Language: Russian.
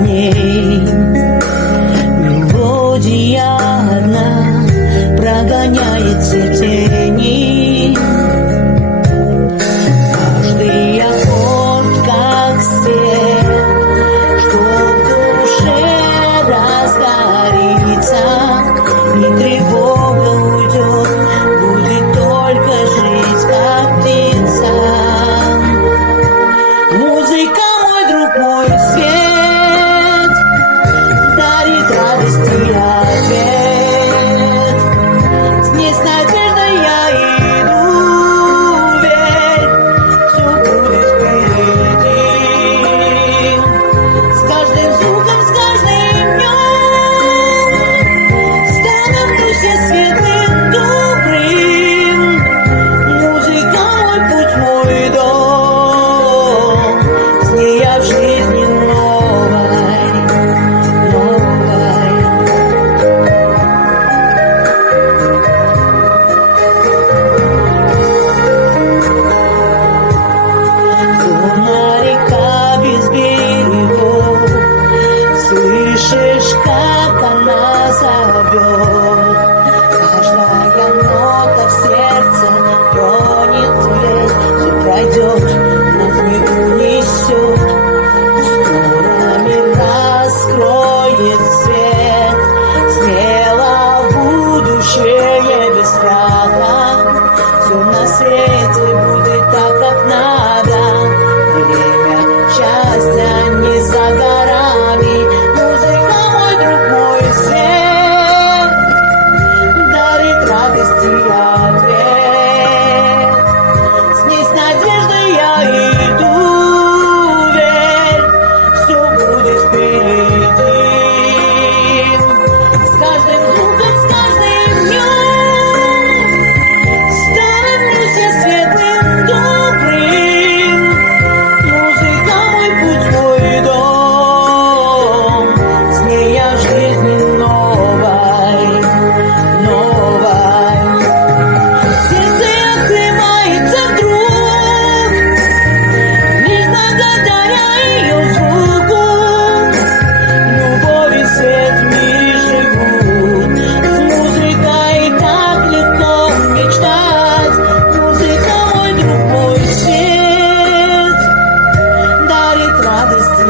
дней. Мелодия одна прогоняет все тени. Каждый аккорд как свет, что в душе разгорится, и тревога уйдет, будет только жить как птица. Музыка, мой друг, мой свет, дарит радость и ответ. С ней с надеждой я иду, верь, все будет впереди. С каждым звуком, с каждым днем становлюсь я светлым, добрым. Музыка, мой путь, мой дом, с ней я в жизни новой, новой. Словно река без берегов, слышишь, как она зовет. Каждая нота в сердце тронет дверь, все пройдет, нас не унесет. Скоро мир раскроет свет, смело в будущее без страха. Все на свете будет так, как надо. Время счастья не за горами. Музыка, мой друг, мой свет, дарит радость и ответ. С ней с надеждой я иду, верь, все будет впереди. С каждым звуком, с каждым днем становлюсь я светлым, добрым. Музыка, мой путь, мой дом, с ней я в жизни новой, новой. Сердце открывается вдруг, лишь благодаря ее звуку. Любовь и свет в мире живут. С музыкой так легко мечтать. Музыка, мой друг, мой свет, дарит радость и